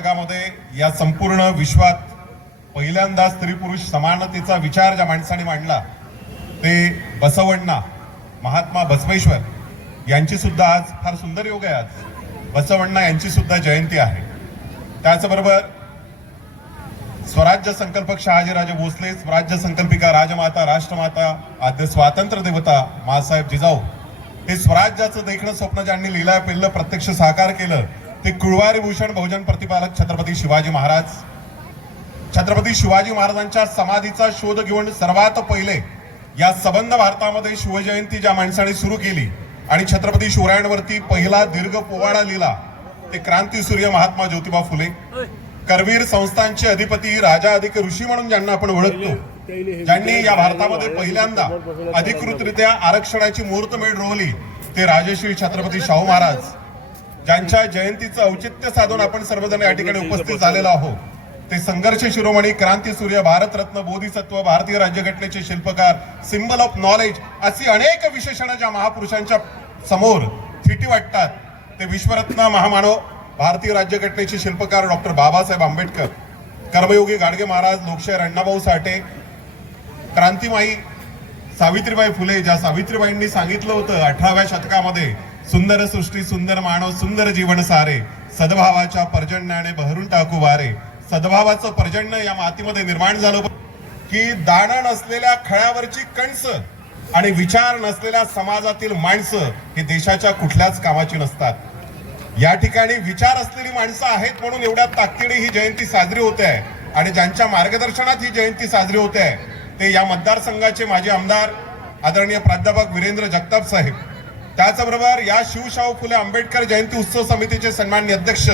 शतकामध्ये या संपूर्ण विश्वात पहिल्यांदा स्त्री पुरुष समानतेचा विचार ज्या माणसाने मांडला ते बसवण्णा महात्मा बसवेश्वर यांची सुद्धा आज फार सुंदर योग आहे. आज बसवण्णा यांची सुद्धा जयंती आहे. त्याचबरोबर स्वराज्य संकल्पक शहाजीराजे भोसले, स्वराज्य संकल्पिका राजमाता राष्ट्रमाता आद्य स्वातंत्र्य देवता मासाहेब जिजाऊ, हे स्वराज्याचं देखणं स्वप्न ज्यांनी लिहिलं पेललं प्रत्यक्ष साकार केलं ते कुळवारी भूषण बहुजन प्रतिपालक छत्रपती शिवाजी महाराज. छत्रपती शिवाजी महाराजांच्या समाधीचा शोध घेऊन सर्वात पहिले या सबंध भारतामध्ये शिवजयंती ज्या माणसाने सुरू केली आणि छत्रपती शिवरायांवरती पहिला दीर्घ पोवाडा लिहिला ते क्रांतीसूर्य महात्मा ज्योतिबा फुले. करवीर संस्थांचे अधिपती, राजा अधिक ऋषी म्हणून ज्यांना आपण ओळखतो, ज्यांनी या भारतामध्ये पहिल्यांदा अधिकृतरित्या आरक्षणाची मुहूर्तमेढ रोवली ते राजश्री छत्रपती शाहू महाराज, ज्यांच्या जयंतीचं औचित्य साधून आपण सर्वजण या ठिकाणी उपस्थित झालेलो आहोत. ते संघर्ष शिरोमणी, क्रांतीसूर्य, भारतरत्न, बोधिसत्व, भारतीय राज्यघटनेचे शिल्पकार, सिम्बल ऑफ नॉलेज अशी अनेक विशेषणं ज्या महापुरुषांच्या समोर थिटी वाटतात ते विश्वरत्न महामानव भारतीय राज्यघटनेचे शिल्पकार डॉक्टर बाबासाहेब आंबेडकर, कर्मयोगी गाडगे महाराज, लोकशाहीर अण्णाभाऊ साठे, क्रांतिमाई सावित्रीबाई फुले, ज्या सावित्रीबाईंनी सांगितलं होतं 18व्या शतकामध्ये, सुंदर सृष्टी सुंदर मानव सुंदर जीवन सारे, सद्भावाच्या पर्जन्याने बहरून टाकू वारे. सद्भावाचं पर्जन्य या मातीमध्ये निर्माण झालं की दान नसलेल्या खळ्यावरची कणस आणि विचार नसलेल्या समाजातील माणसं हे देशाच्या कुठल्याच कामाची नसतात. या ठिकाणी विचार असलेली माणसं आहेत म्हणून एवढ्या ताकदीने ही जयंती साजरी होते आहे आणि ज्यांच्या मार्गदर्शनात ही जयंती साजरी होते आहे ते या मतदारसंघाचे माजी आमदार आदरणीय प्राध्यापक वीरेंद्र जगताप साहेब, त्याचबरोबर या शिवशाहू फुले आंबेडकर जयंती उत्सव समितीचे सन्माननीय अध्यक्ष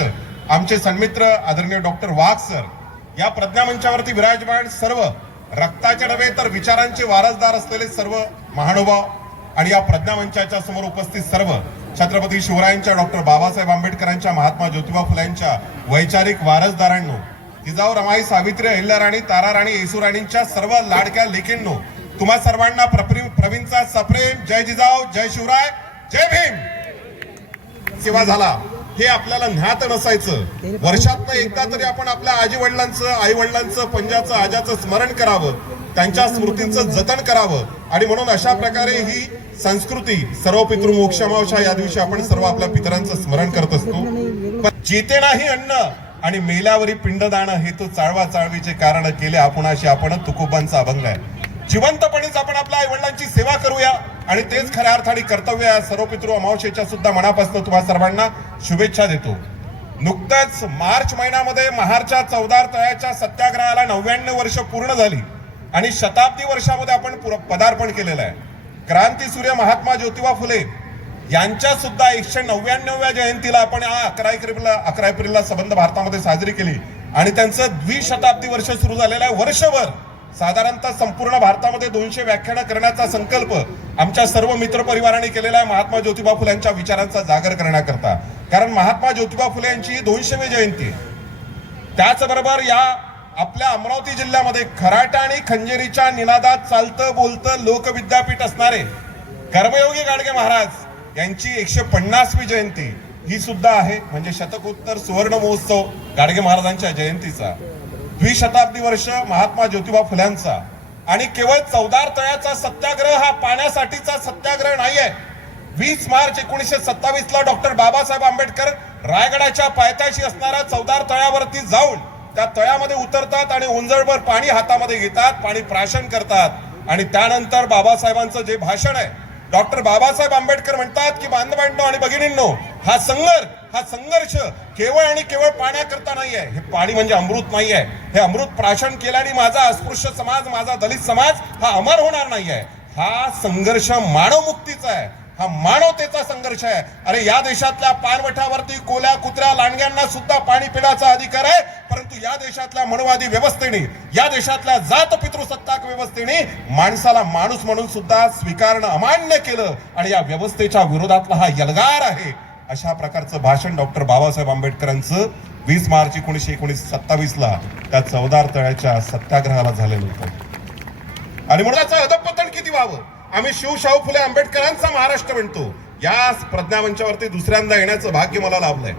आमचे सन्मित्र आदरणीय डॉक्टर वाघ सर, या प्रज्ञामंचावरती विराजमान सर्व रक्ताचे नव्हे तर विचारांचे वारसदार असलेले सर्व महानुभाव आणि या प्रज्ञामंचाच्या समोर उपस्थित सर्व छत्रपती शिवरायांच्या, डॉक्टर बाबासाहेब आंबेडकरांच्या, महात्मा ज्योतिबा फुल्यांच्या वैचारिक वारसदारांनो, जिजाऊ, रमाई, सावित्री, अहिल्याराणी, ताराराणी, येसूराणींच्या सर्व लाडक्या लेकींनो, तुम्हा सर्वांना प्रवीणचा सप्रेम जय जिजाऊ, जय शिवराय, जय भीम. सेवा झाला हे आपल्याला ज्ञात नसायचं. वर्षातनं एकदा तरी आपण आपल्या आजी वडिलांचं, आई वडिलांचं, पंजाचं, आजाचं स्मरण करावं, त्यांच्या स्मृतींचं जतन करावं आणि म्हणून अशा प्रकारे ही संस्कृती सर्व पितृमोक्षमावशा या दिवशी आपण सर्व आपल्या पितरांचं स्मरण करत असतो. पण जेते नाही अन्न आणि मेल्यावरी पिंडदान हे तो चाळवा चाळवीचे कारण केले आपणाशी आपण तुकोबांचा अभंग आहे. जिवंतपणेच आपण आपल्या आई वडिलांची सेवा करूया आणि तेच खऱ्या अर्थाने कर्तव्य आहे. सर्व पितृ अमावस्येच्या सुद्धा मनापासून तुम्हाला सर्वांना शुभेच्छा देतो. नुकतंच मार्च महिन्यामध्ये महारच्या चौदार तळ्याच्या सत्याग्रहाला 99 वर्ष पूर्ण झाली आणि शताब्दी वर्षामध्ये आपण पदार्पण केलेलं आहे. क्रांतीसूर्य महात्मा ज्योतिबा फुले यांच्या सुद्धा 199व्या जयंतीला आपण 11 एप्रिलला सबंध भारतामध्ये साजरी केली आणि त्यांचं द्विशताब्दी वर्ष सुरू झालेलं आहे. वर्षभर साधारणतः संपूर्ण भारतामध्ये 200 व्याख्यानं करण्याचा संकल्प आमच्या सर्व मित्र परिवाराने केलेला आहे महात्मा ज्योतिबा फुल्यांच्या विचारांचा जागर करण्याकरता. कारण महात्मा ज्योतिबा फुले यांची 200वी जयंती. त्याचबरोबर या आपल्या अमरावती जिल्ह्यामध्ये खराटा आणि खंजेरीच्या निनादात चालतं बोलतं लोकविद्यापीठ असणारे कर्मयोगी गाडगे महाराज यांची 150वी जयंती ही सुद्धा आहे. म्हणजे शतकोत्तर सुवर्ण महोत्सव गाडगे महाराजांच्या जयंतीचा, द्विशताब्दी वर्ष महात्मा ज्योतिबा फुल्यांचा. आणि केवळ चौदार तळ्याचा सत्याग्रह हा पाण्यासाठीचा सत्याग्रह नाहीये. 20 मार्च 1927ला डॉक्टर बाबासाहेब आंबेडकर रायगडाच्या पायथ्याशी असणाऱ्या चौदार तळ्यावरती जाऊन त्या तळ्यामध्ये उतरतात आणि उंजळभर पाणी हातामध्ये घेतात, पाणी प्राशन करतात आणि त्यानंतर बाबासाहेबांचं जे भाषण आहे, डॉक्टर बाबासाहेब आंबेडकर म्हणतात की बांधवांनो आणि भगिनींनो, हा संघर्ष केवळ आणि केवळ पाण्याकरता नाहीये. हे पाणी म्हणजे अमृत नाहीये. हे अमृत प्राशन केल्याने माझा अस्पृश्य समाज, माझा दलित समाज हा अमर होणार नाहीये. हा संघर्ष मानव मुक्तीचा आहे, हा मानवतेचा संघर्ष आहे. अरे या देशातल्या पाणवठ्यावरती कोल्या कुत्र्या लांडग्यांना सुद्धा पाणी पिण्याचा अधिकार आहे, परंतु या देशातल्या मनवादी व्यवस्थेने, या देशातल्या जात पितृसत्ताक व्यवस्थेने माणसाला माणूस म्हणून सुद्धा स्वीकारणं अमान्य केलं आणि या व्यवस्थेच्या विरोधातला हा यलगार आहे. अशा प्रकारचं भाषण डॉक्टर बाबासाहेब आंबेडकरांचं 20 मार्च 1927ला त्या चौदार तळ्याच्या सत्याग्रहाला झालेलं होतं. आणि म्हणून याचं अधपतन किती व्हावं. आम्ही शिवशाहू फुले आंबेडकरांचा महाराष्ट्र म्हणतो. या प्रज्ञामंचावरती दुसऱ्यांदा येण्याचं भाग्य मला लाभलंय.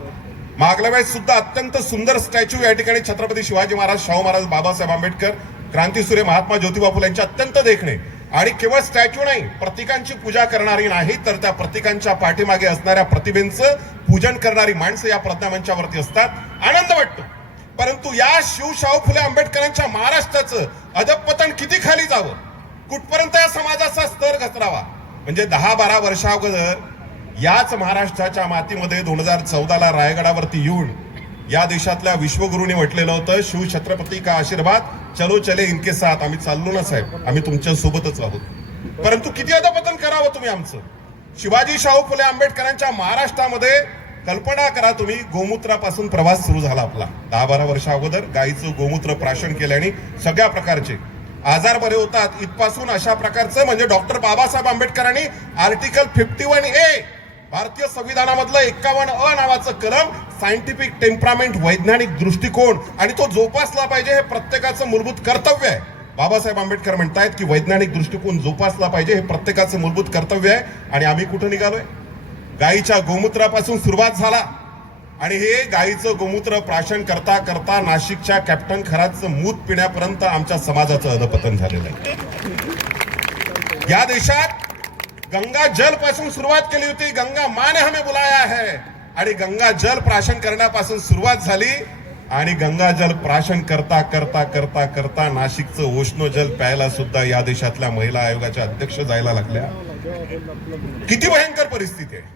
मागल्या वेळेस सुद्धा अत्यंत सुंदर स्टॅच्यू या ठिकाणी छत्रपती शिवाजी महाराज, शाहू महाराज, बाबासाहेब आंबेडकर, क्रांतीसूर्य महात्मा ज्योतिबा फुले यांचे अत्यंत देखणे आणि केवळ स्टॅच्यू नाही, प्रतीकांची पूजा करणारी नाही तर त्या प्रतीकांच्या पाठीमागे असणाऱ्या प्रतिमेचं पूजन करणारी माणसं या प्रज्ञामंचावरती असतात. आनंद वाटतो. परंतु या शाहू फुले आंबेडकरांच्या महाराष्ट्राचं अधपतन किती खाली जावं, कुठपर्यंत या समाजाचा स्तर घसरावा. म्हणजे 10-12 वर्षा अगोदर याच महाराष्ट्राच्या मातीमध्ये 2014ला रायगडावरती येऊन या देशातल्या विश्वगुरूंनी म्हटलेलं होतं, शिव छत्रपती का आशीर्वाद, चलो चले इनके साथ. आम्ही चाललो ना साहेब, आम्ही तुमच्या सोबतच आहोत. परंतु किती अधपतन करावं तुम्ही आमचं. शिवाजी शाहू फुले आंबेडकरांच्या महाराष्ट्रामध्ये कल्पना करा तुम्ही, गोमूत्रापासून प्रवास सुरू झाला आपला. 10-12 वर्षा अगोदर गायीचं गोमूत्र प्राशन केल्याने सगळ्या प्रकारचे आजार बरे होतात इथपासून अशा प्रकारचं. म्हणजे डॉक्टर बाबासाहेब आंबेडकरांनी आर्टिकल 51A भारतीय संविधानामधलं 51A नावाचं कलम, सायंटिफिक टेम्परामेंट, वैज्ञानिक दृष्टिकोन, आणि तो जोपासला पाहिजे हे प्रत्येकाचं मूलभूत कर्तव्य आहे. बाबासाहेब आंबेडकर म्हणतायत की वैज्ञानिक दृष्टिकोन जोपासला पाहिजे हे प्रत्येकाचं मूलभूत कर्तव्य आहे. आणि आम्ही कुठं निघालोय? गायीच्या गोमूत्रापासून सुरुवात झाला आणि हे गायीचं गोमूत्र प्राशन करता करता नाशिकच्या कॅप्टन खरातचं मूत पिण्यापर्यंत आमच्या समाजाचं अधपतन झालेलं आहे. या देशात गंगा जल पासून सुरुवात केली होती, गंगा माँ ने हमें बुलाया है, आणि गंगा जल प्राशन करण्यापासून सुरुवात झाली आणि गंगा जल प्राशन करता करता करता करता नाशिकचं उष्ण जल प्यायला सुद्धा या देशातल्या महिला आयोगाच्या अध्यक्ष जायला लागल्या. किती भयंकर परिस्थिती आहे.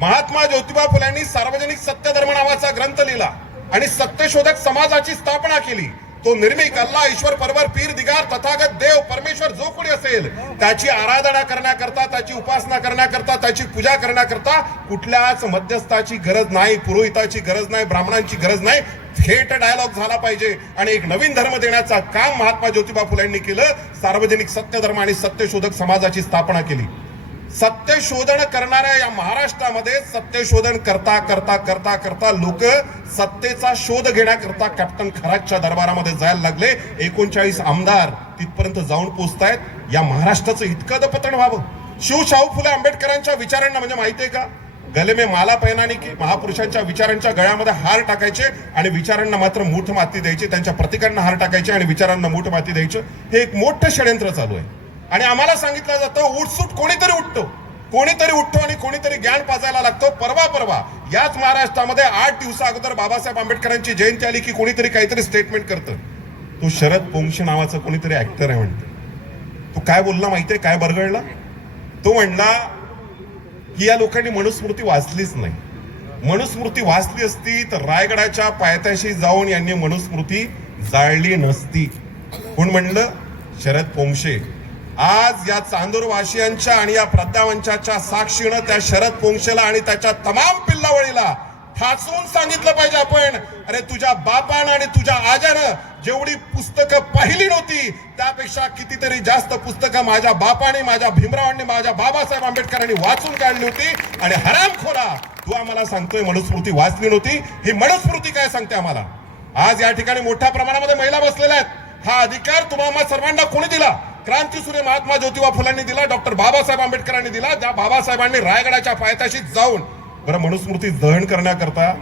महात्मा ज्योतिबा फुल्यांनी सार्वजनिक सत्यधर्म नावाचा ग्रंथ लिहिला आणि सत्यशोधक समाजाची स्थापना केली. तो निर्मिक अल्लाह, ईश्वर, परवर, पीर, दिगार, तथागत, देव, परमेश्वर जो कोणी असेल त्याची आराधना करण्याकरता, त्याची उपासना करण्याकरता, त्याची पूजा करण्याकरता कुठल्याच मध्यस्थाची गरज नाही, पुरोहिताची गरज नाही, ब्राह्मणांची गरज नाही. थेट डायलॉग झाला पाहिजे आणि एक नवीन धर्म देण्याचा काम महात्मा ज्योतिबा फुल्यांनी केलं. सार्वजनिक सत्यधर्म आणि सत्यशोधक समाजाची स्थापना केली. सत्यशोधन करणाऱ्या या महाराष्ट्रामध्ये सत्यशोधन करता करता करता करता लोक सत्तेचा शोध घेण्याकरता कॅप्टन खरातच्या दरबारामध्ये जायला लागले. 39 आमदार तिथपर्यंत जाऊन पोहोचतायत. या महाराष्ट्राचं इतकं अधपतन व्हावं. शाहू फुले आंबेडकरांच्या विचारांना म्हणजे माहितीये का, गले में माला पहनाने की, महापुरुषांच्या विचारांच्या गळ्यामध्ये हार टाकायचे आणि विचारांना मात्र मूठ माती द्यायची, त्यांच्या प्रतिकांना हार टाकायचे आणि विचारांना मूठ माती द्यायचं. हे एक मोठं षडयंत्र चालू आहे. आणि आम्हाला सांगितलं जातं उठसूट कोणीतरी उठतो आणि कोणीतरी ज्ञान पाजायला लागतो. परवा याच महाराष्ट्रामध्ये 8 दिवसा अगोदर बाबासाहेब आंबेडकरांची जयंती आली की कोणीतरी काहीतरी स्टेटमेंट करतं. तो शरद पोंक्षे नावाचा कोणीतरी ऍक्टर आहे म्हणतो. तो काय बोलला माहितीये, काय बरगळला? तो म्हणला की या लोकांनी मनुस्मृती वाचलीच नाही. मनुस्मृती वाचली असती तर रायगडाच्या पायथ्याशी जाऊन यांनी मनुस्मृती जाळली नसती. कोण म्हणलं? शरद पोंक्षे. आज या चांदूरवासियांच्या आणि या प्रज्ञावंचाच्या साक्षीनं त्या शरद पोंक्षेला आणि त्याच्या तमाम पिल्लावळीला ठासून सांगितलं पाहिजे आपण, अरे तुझ्या बापानं आणि तुझ्या आजानं जेवढी पुस्तकं पाहिली नव्हती त्यापेक्षा कितीतरी जास्त पुस्तकं माझ्या बापाने, माझ्या भीमरावांनी, माझ्या बाबासाहेब आंबेडकरांनी वाचून काढली होती. आणि हरामखोरा तू आम्हाला सांगतोय मनुस्मृती वाचली नव्हती. ही मनुस्मृती काय सांगते आम्हाला? आज या ठिकाणी मोठ्या प्रमाणामध्ये महिला बसलेल्या आहेत. हा अधिकार तुम्हाला सर्वांना कोणी दिला? क्रांतीसूर्य महात्मा ज्योतिबा फुलांनी दिला, डॉक्टर बाबासाहेब आंबेडकरांनी दिला. ज्या बाबासाहेबांनी रायगडाच्या पायथ्याशी जाऊन बरं मनुस्मृती दहन करण्याकरता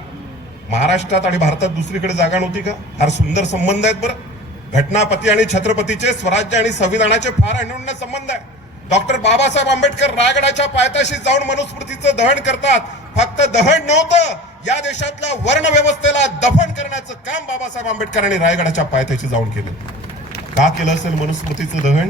महाराष्ट्रात आणि भारतात दुसरीकडे जागा नव्हती का? फार सुंदर संबंध आहेत बरं. घटनापती आणि छत्रपतीचे, स्वराज्य आणि संविधानाचे फार अनन्य संबंध आहे. डॉक्टर बाबासाहेब आंबेडकर रायगडाच्या पायथ्याशी जाऊन मनुस्मृतीचं दहन करतात. फक्त दहन नव्हतं, या देशातल्या वर्ण व्यवस्थेला दफन करण्याचं काम बाबासाहेब आंबेडकरांनी रायगडाच्या पायथ्याशी जाऊन केलं. का केलं असेल मनुस्मृतीचं दहन?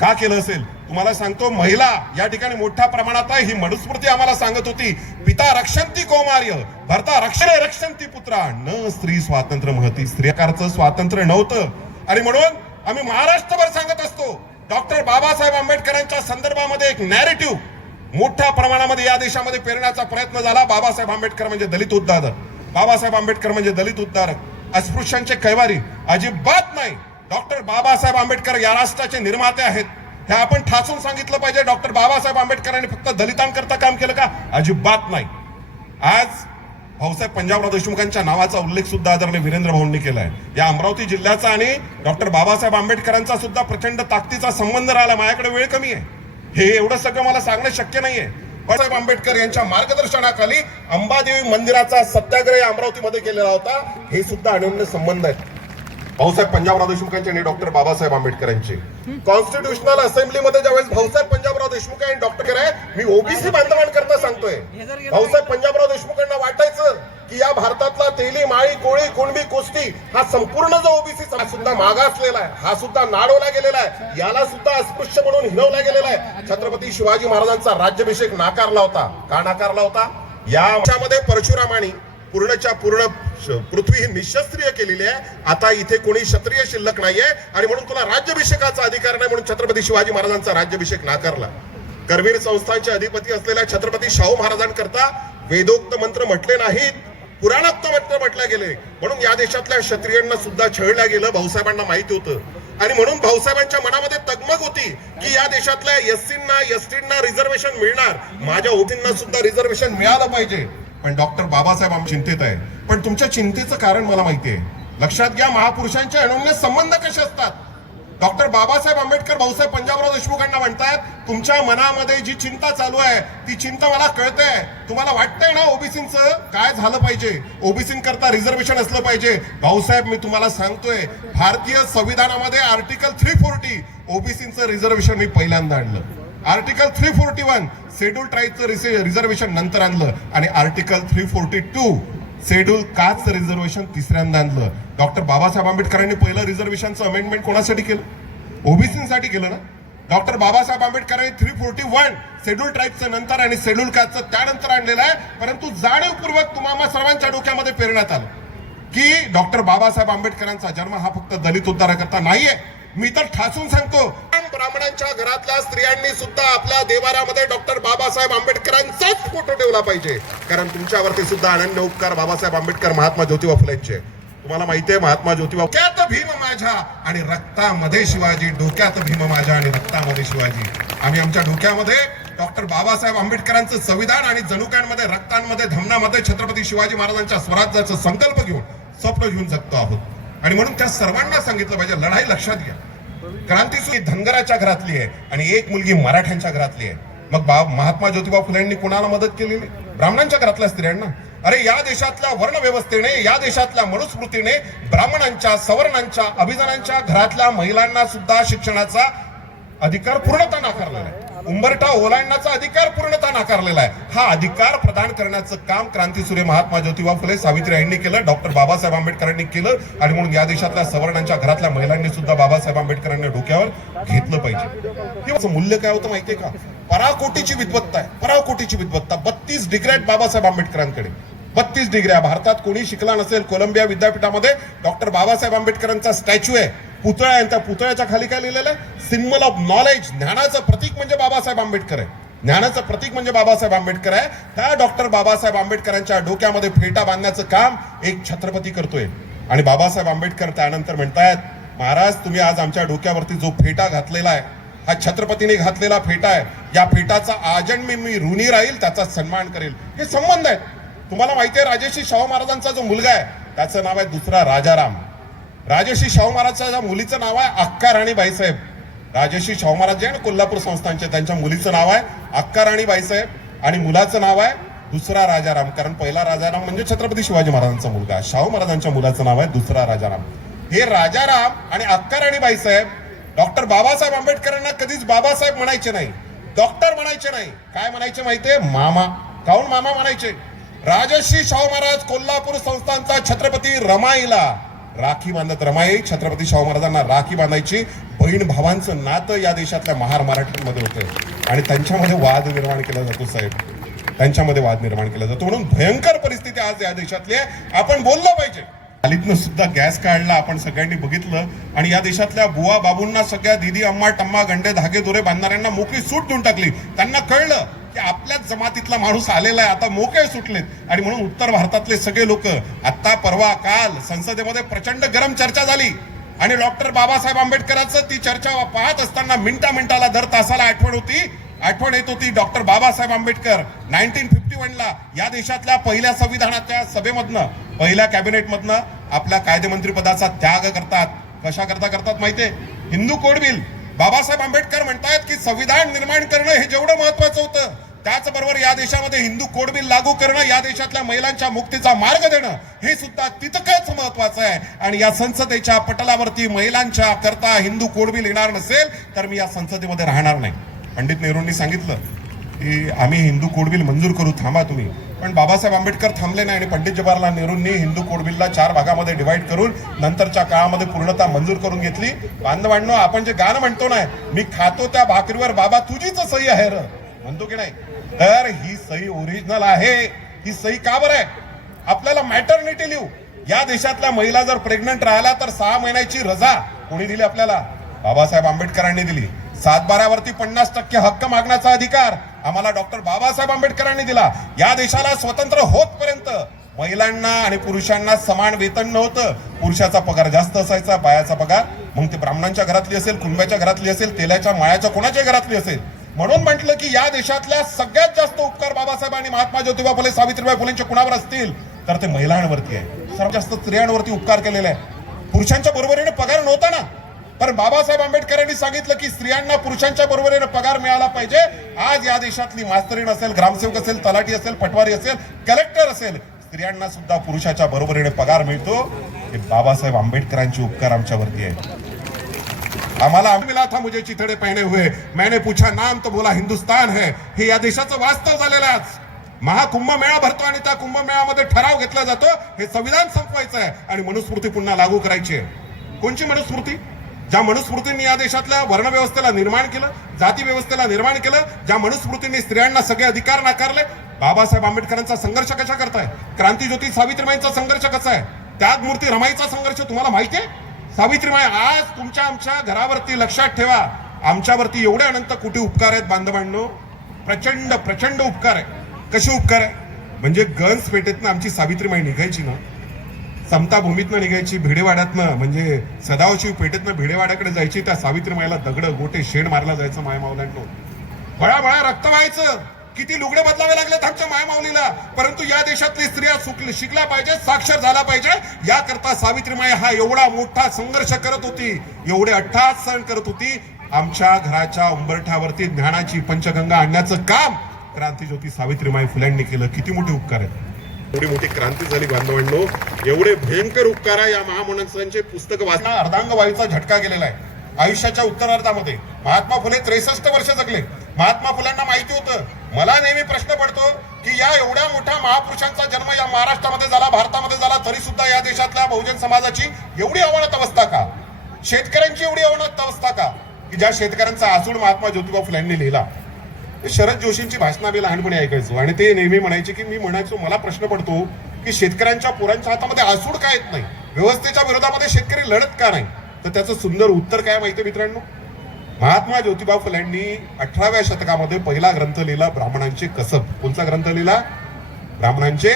का केलं असेल? तुम्हाला सांगतो, महिला या ठिकाणी मोठ्या प्रमाणात आहे. ही मनुस्मृती आम्हाला सांगत होती, पिता रक्षंती कौमार्य, भर्ता रक्षंती पुत्रा, न स्त्री स्वातंत्र्य महती. स्त्रियाकारचं स्वातंत्र्य नव्हतं. आणि म्हणून आम्ही महाराष्ट्रभर सांगत असतो, डॉक्टर बाबासाहेब आंबेडकरांच्या संदर्भामध्ये एक नॅरेटिव्ह मोठ्या प्रमाणामध्ये या देशामध्ये पेरण्याचा प्रयत्न झाला. बाबासाहेब आंबेडकर म्हणजे दलित उद्धारक, बाबासाहेब आंबेडकर म्हणजे दलित उद्धारक, अस्पृश्यांचे कैवारी. अजिबात नाही. डॉक्टर बाबासाहेब आंबेडकर या राष्ट्राचे निर्माते आहेत हे आपण ठासून सांगितलं पाहिजे. डॉक्टर बाबासाहेब आंबेडकरांनी फक्त दलितांकरता काम केलं का? अजिबात नाही. आज भाऊसाहेब पंजाबराव देशमुखांच्या नावाचा उल्लेख सुद्धा आदरणीय वीरेंद्र भाऊंनी केलाय. या अमरावती जिल्ह्याचा आणि डॉक्टर बाबासाहेब आंबेडकरांचा सुद्धा प्रचंड ताकदीचा संबंध राहिला. माझ्याकडे वेळ कमी आहे, हे एवढं सगळं मला सांगणं शक्य नाहीये. बाबासाहेब आंबेडकर यांच्या मार्गदर्शनाखाली अंबादेवी मंदिराचा सत्याग्रह अमरावतीमध्ये केलेला होता. हे सुद्धा अनन्य संबंध आहेत भाऊसाहेब पंजाबराव देशमुखांचे आणि डॉक्टर बाबासाहेब आंबेडकरांचे. कॉन्स्टिट्युशनल असेंब्लीमध्ये ज्यावेळेस भाऊसाहेब पंजाबराव देशमुख आणि डॉक्टर आहे, मी ओबीसी बांधवांकरता सांगतोय, भाऊसाहेब पंजाबराव देशमुखांना वाटायचं की या भारतातला तेली, माळी, कोळी, कुणबी, कोस्टी हा संपूर्ण जो ओबीसी हा सुद्धा मागासलेला आहे, हा सुद्धा नाडवला गेलेला आहे, याला सुद्धा अस्पृश्य म्हणून हिणवला गेलेला आहे. छत्रपती शिवाजी महाराजांचा राज्याभिषेक नाकारला होता. का नाकारला होता? यामध्ये परशुरामानी पूर्णच्या पूर्ण पृथ्वी ही निशस्त्रीय केलेली आहे. आता इथे कोणी क्षत्रिय शिल्लक नाहीये आणि म्हणून तुला राज्याभिषेकाचा अधिकार नाही म्हणून छत्रपती शिवाजी महाराजांचा राज्याभिषेक नाकारला. करवीर संस्थांचे अधिपती असलेल्या छत्रपती शाहू महाराजांकरता वेदोक्त मंत्र म्हटले नाहीत, पुराणोक्त मंत्र म्हटले गेले. म्हणून या देशातल्या क्षत्रियांना सुद्धा छळल्या गेलं, भाऊसाहेबांना माहिती होतं. आणि म्हणून भाऊसाहेबांच्या मनामध्ये तगमग होती की या देशातल्या एससींना, एसटींना रिझर्वेशन मिळणार, माझ्या ओबीसींना सुद्धा रिझर्वेशन मिळालं पाहिजे. पण डॉक्टर बाबासाहेब आम्ही चिंतेत आहे. पण तुमच्या चिंतेचं कारण मला माहिती आहे. लक्षात घ्या, महापुरुषांचे अनन्य संबंध कसे असतात. डॉक्टर बाबासाहेब आंबेडकर भाऊसाहेब पंजाबराव देशमुखांना म्हणतात, तुमच्या मनामध्ये जी चिंता चालू आहे ती चिंता मला कळते. तुम्हाला वाटतंय ना ओबीसींचं काय झालं पाहिजे, ओबीसींकरता रिझर्वेशन असलं पाहिजे. भाऊसाहेब मी तुम्हाला सांगतोय, भारतीय संविधानामध्ये आर्टिकल 340 ओबीसींचं रिझर्वेशन मी पहिल्यांदा आणलं. आर्टिकल 341 शेड्यूल ट्राईबचं रिझर्वेशन नंतर आणलं आणि आर्टिकल 342 शेड्यूल कास्ट रिझर्वेशन तिसऱ्यांदा आणलं. डॉक्टर बाबासाहेब आंबेडकरांनी पहिलं रिझर्वेशनचं अमेंडमेंट कोणासाठी केलं? ओबीसींसाठी केलं ना. डॉक्टर बाबासाहेब आंबेडकरांनी 341 शेड्यूल ट्राईबचं नंतर आणि शेड्यूल कास्टचं त्यानंतर आणलेलं आहे. परंतु जाणीवपूर्वक तुम्हाला सर्वांच्या डोक्यामध्ये पेरण्यात आलं की डॉक्टर बाबासाहेब आंबेडकरांचा जन्म हा फक्त दलित उद्धाराकरता नाहीये. मी तर ठासून सांगतो, ब्राह्मणांच्या घरातल्या स्त्रियांनी सुद्धा आपल्या देवाऱ्यामध्ये डॉक्टर बाबासाहेब आंबेडकरांचाच फोटो ठेवला पाहिजे. कारण तुमच्यावरती सुद्धा अनन्य उपकार बाबासाहेब आंबेडकर, महात्मा ज्योतिबा फुलेंचे. तुम्हाला माहितीये, महात्मा ज्योतिबा डोक्यात भीम माझ्या आणि रक्तामध्ये शिवाजी, डोक्यात भीम माझ्या आणि रक्तामध्ये शिवाजी. आम्ही आमच्या डोक्यामध्ये डॉक्टर बाबासाहेब आंबेडकरांचं संविधान आणि जनुकांमध्ये, रक्तांमध्ये, धमनामध्ये छत्रपती शिवाजी महाराजांच्या स्वराज्याचा संकल्प घेऊन, स्वप्न घेऊन जगतो आहोत. आणि म्हणून त्या सर्वांना सांगितलं पाहिजे, लढाई लक्षात घ्या. क्रांती धनगराच्या घरातली आहे आणि एक मुलगी मराठ्यांच्या घरातली आहे. मग महात्मा ज्योतिबा फुलेंनी कुणाला मदत केलेली? ब्राह्मणांच्या घरातल्या स्त्रियांना. अरे या देशातल्या वर्ण व्यवस्थेने, या देशातल्या मनुस्मृतीने ब्राह्मणांच्या, सवर्णांच्या, अभिजनांच्या घरातल्या महिलांना सुद्धा शिक्षणाचा अधिकार पूर्णतः नाकारलेला आहे. उंबरठा ओलांडण्याचा अधिकार पूर्णतः नाकारलेला आहे. हा अधिकार प्रदान करण्याचं काम क्रांतीसूर्य महात्मा ज्योतिबा फुले, सावित्री यांनी केलं, डॉक्टर बाबासाहेब आंबेडकरांनी केलं. आणि म्हणून या देशातल्या सवर्णांच्या घरातल्या महिलांनी सुद्धा बाबासाहेब आंबेडकरांनी डोक्यावर घेतलं पाहिजे. हे मूल्य काय होतं माहितीये का? पराकोटीची विद्वत्ता आहे, पराकोटीची विद्वत्ता. 32 डिग्र्या आहेत बाबासाहेब आंबेडकरांकडे, 32 डिग्र्या. भारतात कोणी शिकला नसेल, कोलंबिया विद्यापीठामध्ये डॉक्टर बाबासाहेब आंबेडकरांचा स्टॅच्यू आहे, पुतळा आहे. त्या पुतळ्याच्या खाली काय लिहिलेलं आहे? Symbol of knowledge. ज्ञानाचं प्रतीक म्हणजे बाबासाहेब आंबेडकर आहे. ज्ञानाचं प्रतीक म्हणजे बाबासाहेब आंबेडकर आहे. त्या डॉक्टर बाबासाहेब आंबेडकरांच्या डोक्यामध्ये फेटा बांधण्याचं काम एक छत्रपती करतोय. आणि बाबासाहेब आंबेडकर त्यानंतर म्हणतायत, महाराज तुम्ही आज आमच्या डोक्यावरती जो फेटा घातलेला आहे, हा छत्रपतीने घातलेला फेटा आहे. या फेटाचा आजन्मी मी ऋणी राहील, त्याचा सन्मान करेल. हे संबंध आहेत. तुम्हाला माहितीये, राजर्षी शाहू महाराजांचा जो मुलगा आहे त्याचं नाव आहे दुसरा राजाराम. राजर्षी शाहू महाराजांच्या मुलीचं नाव आहे अक्का राणी बाईसाहेब. राजर्षी शाहू महाराज जे आहे ना कोल्हापूर संस्थानचे, त्यांच्या मुलीचं नाव आहे अक्का राणी बाईसाहेब आणि मुलाचं नाव आहे दुसरा राजाराम. कारण पहिला राजाराम म्हणजे छत्रपती शिवाजी महाराजांचा मुलगा. शाहू महाराजांच्या मुलाचं नाव आहे दुसरा राजाराम. हे राजाराम आणि अक्का राणी बाईसाहेब डॉक्टर बाबासाहेब आंबेडकरांना कधीच बाबासाहेब म्हणायचे नाही, डॉक्टर म्हणायचे नाही. काय म्हणायचे माहितीये? मामा. काऊन मामा म्हणायचे? राजर्षी शाहू महाराज कोल्हापूर संस्थानचा छत्रपती रमाईला राखी बांधत, रमाई छत्रपती शाहू महाराजांना राखी बांधायची. बहीण भावांचं नातं या देशातल्या महार मराठ्यांमध्ये होतं आणि त्यांच्यामध्ये वाद निर्माण केला जातो साहेब, त्यांच्यामध्ये वाद निर्माण केला जातो. म्हणून भयंकर परिस्थिती आज या देशातली आहे. आपण बोललं पाहिजे. खालीतनं सुद्धा गॅस काढला, आपण सगळ्यांनी बघितलं. आणि या देशातल्या बुवा बाबूंना, सगळ्या दिदी अम्मा टम्मा गंडे धागे दोरे बांधणाऱ्यांना मोकळी सूट देऊन टाकली. त्यांना कळलं की आपल्याच जमातीतला माणूस आलेला आहे, आता मोकळे सुटलेत. आणि म्हणून उत्तर भारतातले सगळे लोक, आता परवा काल संसदेमध्ये प्रचंड गरम चर्चा झाली आणि डॉक्टर बाबासाहेब आंबेडकरांचं ती चर्चा पाहत असताना मिनिटाला दर तासाला आठवण येत होती डॉक्टर बाबासाहेब आंबेडकर 1951ला या देशातल्या पहिल्या संविधानाच्या सभेमधनं, पहिल्या कॅबिनेटमधनं आपल्या कायदेमंत्री पदाचा त्याग करतात. कशा करतात माहितीये? Hindu code bill. बाबासाहेब आंबेडकर म्हणतायत की संविधान निर्माण करणं हे जेवढं महत्वाचं होतं त्याचबरोबर या देशामध्ये हिंदू कोड बिल लागू करणं, या देशातल्या महिलांच्या मुक्तीचा मार्ग देणं हे सुद्धा तितकंच महत्वाचं आहे. आणि या संसदेच्या पटलावरती महिलांच्या करता हिंदू कोड बिल येणार नसेल तर मी या संसदेमध्ये राहणार नाही. पंडित नेहरूंनी सांगितलं की आम्ही हिंदू कोड बिल मंजूर करू, थांबा तुम्ही. पण बाबासाहेब आंबेडकर थांबले नाही आणि पंडित जवाहरलाल नेहरूंनी हिंदू कोड बिलला 4 भागामध्ये डिवाइड करून नंतरच्या काळामध्ये पूर्णता मंजूर करून घेतली. बांधवांनो, आपण जे गाणं म्हणतो ना, मी खातो त्या भाकरीवर बाबा तुझीच सही आहे र, म्हणतो की नाही, तर ही सही ओरिजिनल आहे. ही सही का बरं आहे? आपल्याला मॅटर्निटी लिहू, या देशातल्या महिला जर प्रेग्नंट राहिला तर 6 महिन्याची रजा कोणी दिली आपल्याला? बाबासाहेब आंबेडकरांनी दिली. 7/12 50% हक्क मागण्याचा अधिकार आम्हाला डॉक्टर बाबासाहेब आंबेडकरांनी दिला. या देशाला स्वतंत्र होतपर्यंत महिलांना आणि पुरुषांना समान वेतन नव्हतं. पुरुषाचा पगार जास्त असायचा, बायाचा पगार, मग ते ब्राह्मणांच्या घरातली असेल, कुंभाच्या घरातली असेल, तेलाच्या माळ्याच्या कोणाच्या घरातली असेल. म्हणून म्हटलं की या देशातल्या सगळ्यात जास्त उपकार बाबासाहेब आणि महात्मा ज्योतिबा फुले, सावित्रीबाई फुलेंचे कुणावर असतील तर ते महिलांवरती आहे. सर्वात जास्त स्त्रियांवरती उपकार केलेले आहे. पुरुषांच्या बरोबरीने पगार नव्हता ना, पण बाबासाहेब आंबेडकरांनी सांगितलं की स्त्रियांना पुरुषांच्या बरोबरीने पगार मिळाला पाहिजे. आज या देशातली मास्तरीण असेल, ग्रामसेवक असेल, तलाठी असेल, पटवारी असेल, कलेक्टर असेल, स्त्रियांना सुद्धा पुरुषाच्या बरोबरीने पगार मिळतो. हे बाबासाहेब आंबेडकरांचे उपकार आमच्यावरती आहे. आम्हाला मिला था मुझे चिथड़े पहने हुए, मैंने पूछा नाम तो बोला हिंदुस्तान है. हे या देशाचं वास्तव झालेलं आहे. महाकुंभमेळा भरतो आणि त्या कुंभमेळ्यामध्ये ठराव घेतला जातो हे संविधान संपवायचं आहे आणि मनुस्मृती पुन्हा लागू करायची आहे. कोणची मनुस्मृती? ज्या मनुस्मृतींनी या देशातल्या वर्णव्यवस्थेला निर्माण केलं, जाती व्यवस्थेला निर्माण केलं, ज्या मनुस्मृतींनी स्त्रियांना सगळे अधिकार नाकारले. बाबासाहेब आंबेडकरांचा संघर्ष कशा करताय? क्रांतीज्योती सावित्रीबाईंचा संघर्ष कसा आहे? त्यागमूर्ती रमाईचा संघर्ष तुम्हाला माहिती आहे? सावित्रीबाई आज तुमच्या आमच्या घरावरती, लक्षात ठेवा, आमच्यावरती एवढे अनंत कोटी उपकार आहेत बांधवांनो, प्रचंड प्रचंड उपकार आहे. कसे उपकार आहे? म्हणजे गंज पेठेतनं आमची सावित्रीबाई निघायची ना, समता भूमीतनं निघायची, भिडेवाड्यातनं म्हणजे सदाशिव पेठेतनं भिडेवाड्याकडे जायची. त्या सावित्रीबाईला दगड गोटे शेड मारला जायचं मायमाऊल्यांनो. बळा रक्त व्हायचं. किती लुगडे बदलावे लागलेत आमच्या मायमाऊलीला, परंतु या देशातली स्त्रिया शिकल्या पाहिजे, साक्षर झाला पाहिजे, याकरता सावित्रीबाई हा एवढा मोठा संघर्ष करत होती, एवढे अट्टहास सहन करत होती. आमच्या घराच्या उंबरठ्यावरती ज्ञानाची पंचगंगा आणण्याचं काम क्रांतीज्योती सावित्रीबाई फुल्यांनी केलं. किती मोठे उपकार आहेत. एवढी मोठी क्रांती झाली बांधवांनो, एवढे भयंकर उपकार आहे. या महामानसांचे पुस्तक वाचना अर्धांगवायूचा झटका गेलेला आहे. आयुष्याच्या उत्तरार्धामध्ये महात्मा फुले 63 वर्ष जगले. महात्मा फुल्यांना माहिती होतं. मला नेहमी प्रश्न पडतो की या एवढ्या मोठ्या महापुरुषांचा जन्म या महाराष्ट्रामध्ये झाला, भारतामध्ये झाला, तरी सुद्धा या देशातल्या बहुजन समाजाची एवढी अवनत अवस्था का? शेतकऱ्यांची एवढी अवनत अवस्था का? की ज्या शेतकऱ्यांचा आसूड महात्मा ज्योतिबा फुल्यांनी लिहिला. शरद जोशींची भाषणं मी लहानपणी ऐकायचो आणि ते नेहमी म्हणायचे की मी म्हणायचो, मला प्रश्न पडतो की शेतकऱ्यांच्या पोरांच्या हातामध्ये आसूड का येत नाही, व्यवस्थेच्या विरोधामध्ये शेतकरी लढत का नाही? तर त्याचं सुंदर उत्तर काय माहिती मित्रांनो? महात्मा ज्योतिबा फुल्यांनी 18व्या शतकामध्ये पहिला ग्रंथ लिहिला, ब्राह्मणांचे कसब. कोणता ग्रंथ लिहिला? ब्राह्मणांचे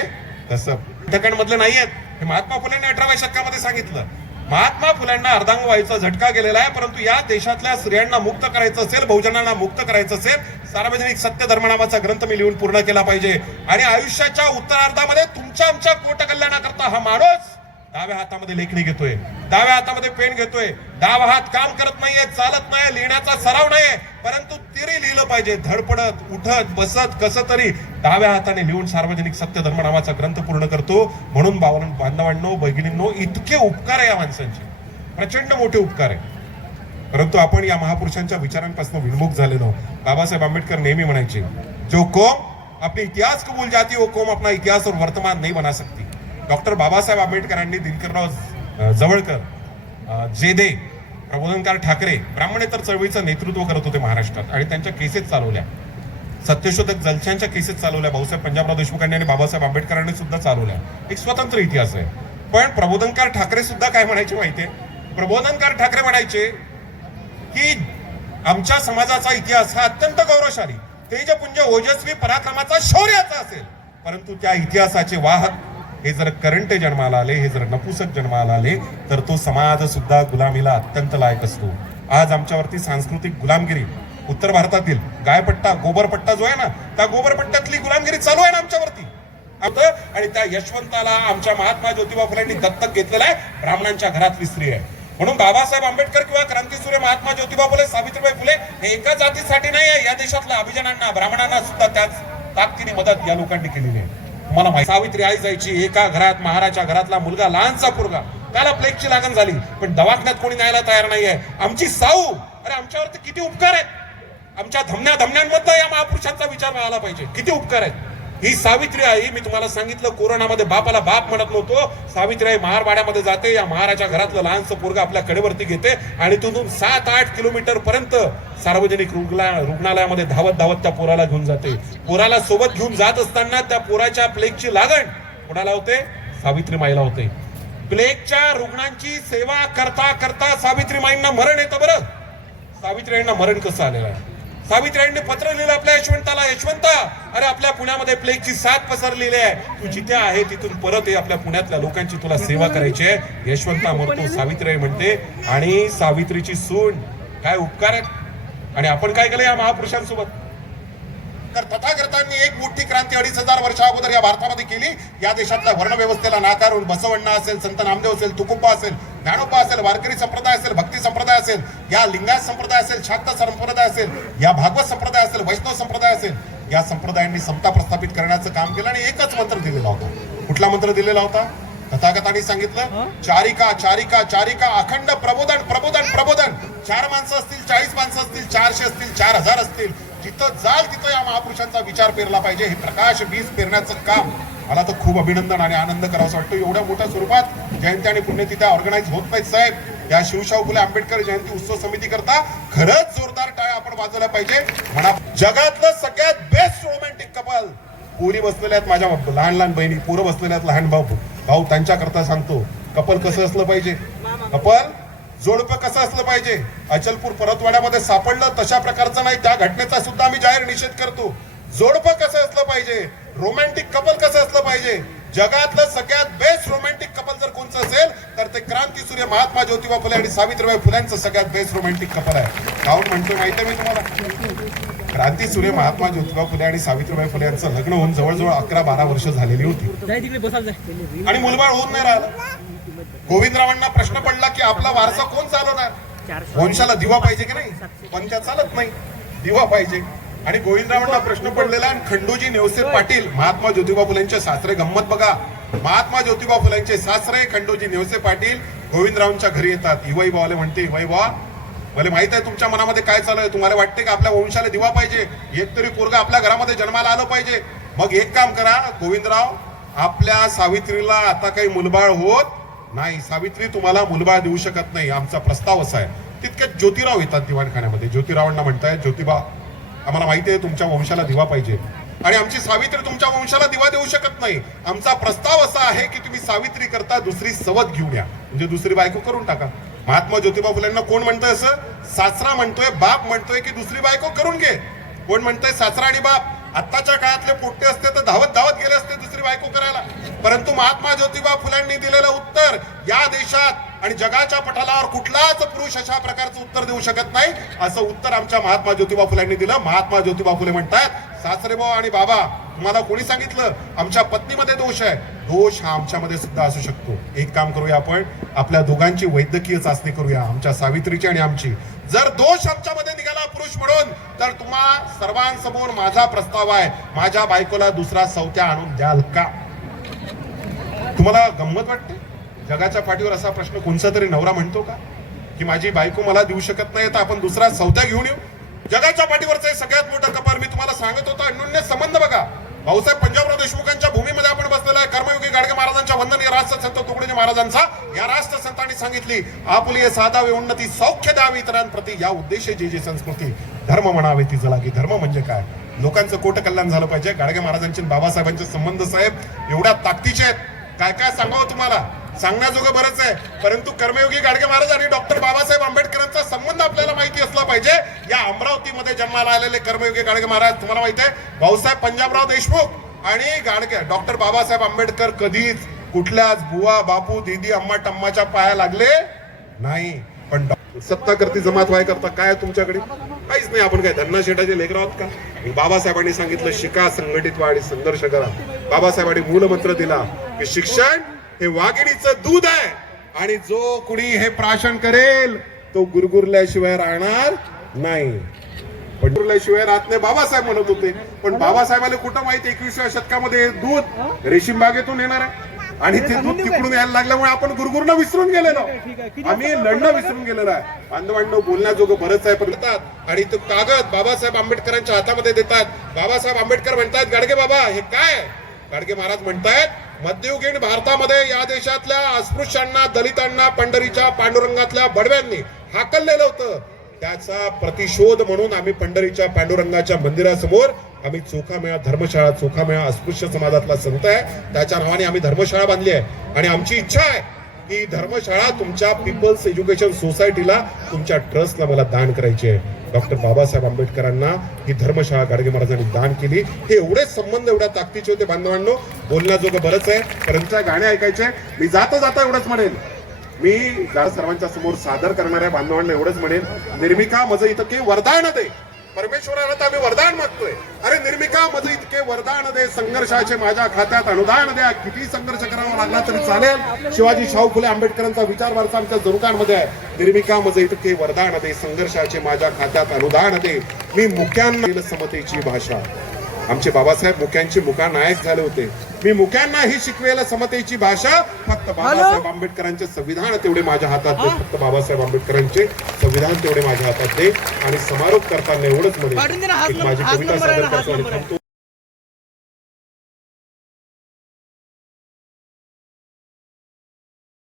कसब. मधले नाही आहेत, हे महात्मा फुल्यांनी 18व्या शतकामध्ये सांगितलं. महात्मा फुल्यांना अर्धांगवायूचा झटका गेलेला आहे, परंतु या देशातल्या स्त्रियांना मुक्त करायचं असेल, बहुजनांना मुक्त करायचं असेल, सार्वजनिक सत्य धर्म नावाचा ग्रंथ मी लिहून पूर्ण केला पाहिजे. आणि आयुष्याच्या उत्तरार्धामध्ये तुमच्या आमच्या कोटकल्याणाकरता हा माणूस डाव्या हातामध्ये लेखणी घेतोय, डाव्या हातामध्ये पेन घेतोय. डावा हात काम करत नाहीये, चालत नाही, लिहिण्याचा सराव नाहीये, परंतु तरी लिहिलं पाहिजे. धडपडत, उठत, बसत, कसं तरी डाव्या हाताने लिहून सार्वजनिक सत्य धर्म नावाचा ग्रंथ पूर्ण करतो. म्हणून बांधवांनो, भगिनींनो, इतके उपकार आहे या माणसांचे, प्रचंड मोठे उपकार आहे. परंतु आपण या महापुरुषांच्या विचारांपासून विमुख झालेलो. बाबासाहेब आंबेडकर नेहमी म्हणायचे, जो कौम अपने इतिहास को भूल जाती वो कौम अपना इतिहास और वर्तमान नहीं बना सकती. डॉक्टर बाबासाहेब आंबेडकरांनी दिनकरराव जवळकर, जेदे, प्रबोधनकार ठाकरे, ब्राह्मणेतर चळवळीचं नेतृत्व करत होते महाराष्ट्रात आणि त्यांच्या केसेस चालवल्या. सत्यशोधक जलशांच्या केसेस चालवल्या. भाऊसाहेब पंजाबराव देशमुखांनी आणि बाबासाहेब आंबेडकरांनी सुद्धा चालवल्या. एक स्वतंत्र इतिहास आहे. पण प्रबोधनकार ठाकरे सुद्धा काय म्हणायचे माहितीये? प्रबोधनकार ठाकरे म्हणायचे की आमच्या समाजाचा इतिहास हा अत्यंत गौरवशाली, तेजपुंज, ओजस्वी, पराक्रमाचा, शौर्याचा असेल, परंतु त्या इतिहासाचे वाहक हे जर करंटे जन्माला आले, हे जर नपुसक जन्माला आले, तर तो समाज सुद्धा गुलामीला अत्यंत लायक असतो. आज आमच्यावरती सांस्कृतिक गुलामगिरी, उत्तर भारतातील गायपट्टा, गोबरपट्टा जो आहे ना, त्या गोबरपट्ट्यातली गुलामगिरी चालू आहे ना आमच्यावरती. आणि त्या यशवंताला आमच्या महात्मा ज्योतिबा फुल्यांनी दत्तक घेतलेला आहे. ब्राह्मणांच्या घरातली स्त्री आहे. म्हणून बाबासाहेब आंबेडकर किंवा क्रांतीसूर्य महात्मा ज्योतिबा फुले, सावित्रीबाई फुले हे एका जातीसाठी नाही आहे. या देशातल्या अभिजनांना, ब्राह्मणांना सुद्धा त्याच ताकदीने मदत या लोकांनी केलेली आहे. तुम्हाला माहिती, सावित्री आई जायची एका घरात, महाराच्या घरातला मुलगा, लहानसा पोरगा, त्याला प्लेगची लागण झाली, पण दवाखान्यात कोणी न्यायला तयार नाहीये. आमची साऊ, अरे आमच्यावरती किती उपकार आहेत. आमच्या धमन्यांमधला या महापुरुषांचा विचार व्हायला पाहिजे. किती उपकार आहेत. ही सावित्री आई, मी तुम्हाला सांगितलं, कोरोनामध्ये बापाला बाप म्हणत नव्हतो. सावित्री आई महारवाड्यामध्ये जाते, या महाराच्या घरातलं लहानसं पोरगा आपल्या कडेवरती घेते आणि तिथून 7-8 किलोमीटर पर्यंत सार्वजनिक रुग्णालयामध्ये धावत धावत त्या पोराला घेऊन जाते. पोराला सोबत घेऊन जात असताना त्या पोराच्या प्लेगची लागण कोणाला होते? सावित्री माईला होते. प्लेगच्या रुग्णांची सेवा करता करता सावित्री माईंना मरण येतं. बरं, सावित्री आईंना मरण कसं आलेलं आहे? सावित्री आईंनी पत्र लिहिलं आपल्या यशवंताला, यशवंता, अरे आपल्या पुण्यामध्ये प्लेगची साथ पसरलेली आहे, तू जिथे आहे तिथून परत ये, आपल्या पुण्यातल्या लोकांची तुला सेवा करायची आहे. यशवंता म्हणतो, सावित्री आई म्हणते, आणि सावित्रीची सून, काय उपकार आहेत. आणि आपण काय केलं या महापुरुषांसोबत? तर तथागतांनी एक मोठी क्रांती 2500 वर्षा अगोदर या भारतामध्ये केली. या देशातल्या वर्णव्यवस्थेला नाकारून बसवण्णा असेल, संत नामदेव असेल, तुकोबा असेल, ज्ञानोबा असेल, वारकरी संप्रदाय असेल, भक्ती संप्रदाय असेल, या लिंगायत संप्रदाय असेल, शाक्त संप्रदाय असेल, या भागवत संप्रदाय असेल, वैष्णव संप्रदाय असेल, या संप्रदायांनी समता प्रस्थापित करण्याचं काम केलं आणि एकच मंत्र दिलेला होता. कुठला मंत्र दिलेला होता? तथागतांनी सांगितलं, चारिका चारिका चारिका, अखंड प्रबोधन प्रबोधन प्रबोधन. 4 माणसं असतील, 40 माणसं असतील, 400 असतील, 4000 असतील, जिथं जाल तिथं या महापुरुषांचा विचार पेरला पाहिजे. हे प्रकाश बीज पेरण्याचं काम मला तर खूप अभिनंदन आणि आनंद करावासा वाटतो. एवढ्या मोठ्या स्वरूपात जयंती आणि पुण्यतिथ्या ऑर्गनाईज होत नाहीत साहेब. या शिवशाहू फुले आंबेडकर जयंती उत्सव समिती करता खरंच जोरदार टाळ्या आपण वाजवल्या पाहिजे. म्हणा, जगातलं सगळ्यात बेस्ट रोमॅन्टिक कपल, पोरी बसलेल्या आहेत, माझ्या लहान लहान बहिणी, पोरं बसलेले आहेत, लहान भाऊ त्यांच्या करता सांगतो, कपल कसं असलं पाहिजे, कपल जोडपं कसं असलं पाहिजे. अचलपूर परतवाड्यामध्ये सापडलं तशा प्रकारचं नाही, त्या घटनेचा सुद्धा आम्ही जाहीर निषेध करतो. जोडपं कसं असलं पाहिजे, रोमॅन्टिक कपल कसं असलं पाहिजे. जगातलं सगळ्यात बेस्ट रोमॅन्टिक कपल जर कोणचं असेल तर ते क्रांतीसूर्य महात्मा ज्योतिबा फुले आणि सावित्रीबाई फुल्यांचं सगळ्यात बेस्ट रोमॅन्टिक कपल आहे. काऊन म्हणतोय माहिती आहे मी तुम्हाला? क्रांतीसूर्य महात्मा ज्योतिबा फुले आणि सावित्रीबाई फुले यांचं लग्न होऊन जवळजवळ 11-12 वर्ष झालेली होती आणि मुलबाळ होऊन नाही राहिलं. गोविंदरावांना प्रश्न पडला की आपला वारसा कोण चालवणार? वंशाला दिवा पाहिजे की नाही? पंचा चालत नाही, दिवा पाहिजे. आणि गोविंदरावांना प्रश्न पडलेला, आणि खंडूजी नेवसे पाटील, महात्मा ज्योतिबा फुलेंचे सासरे, गंमत बघा, महात्मा ज्योतिबा फुलेंचे सासरे खंडूजी नेवसे पाटील गोविंदरावांच्या घरी येतात. इवाई बावाले म्हणते, इवाई बा, मला माहित आहे तुमच्या मनामध्ये काय चालू आहे. तुम्हाला वाटते की आपल्या वंशाला दिवा पाहिजे, एक तरी पोरगा आपल्या घरामध्ये जन्माला आलं पाहिजे. मग एक काम करा गोविंदराव, आपल्या सावित्रीला आता काही मुलबाळ होत नाही, सावित्री तुम्हाला मुलबाळ देऊ शकत नाही, आमचा प्रस्ताव असा आहे. तितक्यात ज्योतिराव येतात दिवाणखान्यामध्ये. ज्योतिरावांना म्हणतायत, ज्योतिबा, आम्हाला माहिती आहे तुमच्या वंशाला दिवा पाहिजे आणि आमची सावित्री तुमच्या वंशाला दिवा देऊ शकत नाही. आमचा प्रस्ताव असा आहे की तुम्ही सावित्री करता दुसरी सवत घेऊन या, म्हणजे दुसरी बायको करून टाका. महात्मा ज्योतिबा फुलेंना कोण म्हणतोय असं? सासरा म्हणतोय, बाप म्हणतोय की दुसरी बायको करून घे. कोण म्हणतोय? सासरा आणि बाप. आत्ताच्या काळातले पोट्टे असते तर धावत धावत गेले असते दुसरी बायको करायला. परंतु महात्मा ज्योतिबा फुल्यांनी दिलेलं उत्तर या देशात आणि जगाच्या पटलावर कुठलाच पुरुष अशा प्रकारचं उत्तर देऊ शकत नाही, असं उत्तर आमच्या महात्मा ज्योतिबा फुल्यांनी दिलं. महात्मा ज्योतिबा फुले म्हणतात, सासरेभाऊ आणि बाबा, तुम्हाला कोणी सांगितलं आमच्या पत्नीमध्ये दोष आहे? दोष हा आमच्यामध्ये सुद्धा असू शकतो. एक काम करूया, आपण आपल्या दोघांची वैद्यकीय चाचणी करूया, आमच्या सावित्रीची आणि आमची. जर दोष आमच्यामध्ये निघाला पुरुष म्हणून, तर तुम्हा सर्वांसमोर माझा प्रस्ताव आहे, माझ्या बायकोला दुसरा सौत्या आणून द्याल का? तुम्हाला गंमत वाटते? जगाच्या पाठीवर असा प्रश्न कोणता तरी नवरा म्हणतो का की माझी बायको मला देऊ शकत नाही तर आपण दुसरा सौत्या घेऊन येऊ? जगाच्या पाठीवरचं सगळ्यात मोठं कपार मी तुम्हाला सांगत होतो, अन्योन्य संबंध बघा. भाऊसाहेब पंजाबराव देशमुखांच्या भूमीमध्ये आपण बसलेला आहे. कर्मयोगी गाडगे महाराजांच्या वंदन या राष्ट्रसंत तुकडोजी महाराजांचा या राष्ट्रसंतांनी सांगितली, आपुली साधावी उन्नती सौख्य द्यावी इतरांप्रती, या उद्देशे जी संस्कृती धर्म म्हणावे ती जलागी. धर्म म्हणजे काय? लोकांचं कोट कल्याण झालं पाहिजे. गाडगे महाराजांचे बाबासाहेबांचे संबंध साहेब एवढ्या ताकदीचे आहेत, काय काय सांगावं तुम्हाला, सांगण्याजोगं बरंच आहे. परंतु कर्मयोगी गाडगे महाराज आणि डॉक्टर बाबासाहेब आंबेडकरांचा संबंध आपल्याला माहिती असला पाहिजे. या अमरावतीमध्ये जन्माला आलेले कर्मयोगी गाडगे महाराज, तुम्हाला माहिती आहे, भाऊसाहेब पंजाबराव देशमुख आणि गाडगे डॉक्टर बाबासाहेब आंबेडकर कधीच कुठल्याच बुवा बापू दीदी अम्मा टम्माच्या पाया लागले नाही. पण सत्ता करती जमात व्हाय करता काय तुमच्याकडे? काहीच नाही. आपण काय धन्ना शेठाचे लेकर आहोत का? बाबासाहेबांनी सांगितलं, शिका, संघटित व्हा आणि संघर्ष करा. बाबासाहेबांनी मूलमंत्र दिला की शिक्षण हे वाघिणीचं दूध आहे आणि जो कुणी हे प्राशन करेल तो गुरगुरल्याशिवाय राहणार नाही. पण गुरगुरल्याशिवाय राहत नाही बाबासाहेब म्हणत होते. पण बाबासाहेबांना कुठं माहिती 21व्या शतकामध्ये दूध रेशीम बागेतून येणार आहे आणि ते दूध तिकडून यायला लागल्यामुळे आपण गुरगुरणं विसरून गेलेलो, आम्ही लढणं विसरून गेलेलो आहे. बांधवांनो बोलण्याजोगं बरंच आहे पण देतात आणि तो कागद बाबासाहेब आंबेडकरांच्या हातामध्ये देतात. बाबासाहेब आंबेडकर म्हणतात गाडगे बाबा हे काय. गाडगे महाराज म्हणतायत मध्ययुगीन भारतामध्ये या देशातल्या अस्पृश्यांना, दलितांना पंढरीच्या पांडुरंगातल्या बडव्यांनी हाकललेलं होतं. त्याचा प्रतिशोध म्हणून आम्ही पंढरीच्या पांडुरंगाच्या मंदिरासमोर आम्ही चोखामेळा, धर्मशाळा, चोखामेळा अस्पृश्य समाजातला संत आहे त्याच्या नावाने आम्ही धर्मशाळा बांधली आहे. आणि आमची इच्छा आहे की धर्मशाळा तुमच्या पीपल्स एज्युकेशन सोसायटीला, तुमच्या ट्रस्टला मला दान करायची आहे. डॉक्टर बाबासाहेब आंबेडकरांना ही धर्मशाळा गाडगे महाराजांनी दान केली. हे एवढेच संबंध एवढ्या ताकदीचे होते. बांधवांनो बोलण्याजोगं बरंच आहे परंतु गाणे ऐकायचे. मी जाता जाता एवढंच म्हणेन, मी सर्वांच्या समोर सादर करणाऱ्या बांधवांना एवढंच म्हणेन, निर्मिका मज इतके वरदान दे. परमेश्वराला तर आम्ही वरदान मागतोय. अरे निर्मिका मज इतके वरदान दे, संघर्षाचे माझ्या खात्यात अनुदान द्या. किती संघर्ष करावा लागला तरी चालेल. शिवाजी शाहू फुले आंबेडकरांचा विचार वारसा आमच्या जनुकांमध्ये आहे. निर्मिका मज इतके वरदान दे, संघर्षाचे माझ्या खात्यात अनुदान दे. मी मुक्यांना समतेची भाषा. आमचे बाबासाहेब मुक्यांचे मुकानायक झाले होते. मी मुक्यांना ही शिकवेल समतेची भाषा. फक्त बाबासाहेब आंबेडकरांचे संविधान तेवढे माझ्या हातात दे. फक्त बाबासाहेब आंबेडकरांचे संविधान तेवढे माझ्या हातात दे. आणि समारोप करताना एवढंच म्हणेन, माझी कविता सादर करतो आणि थांबतो.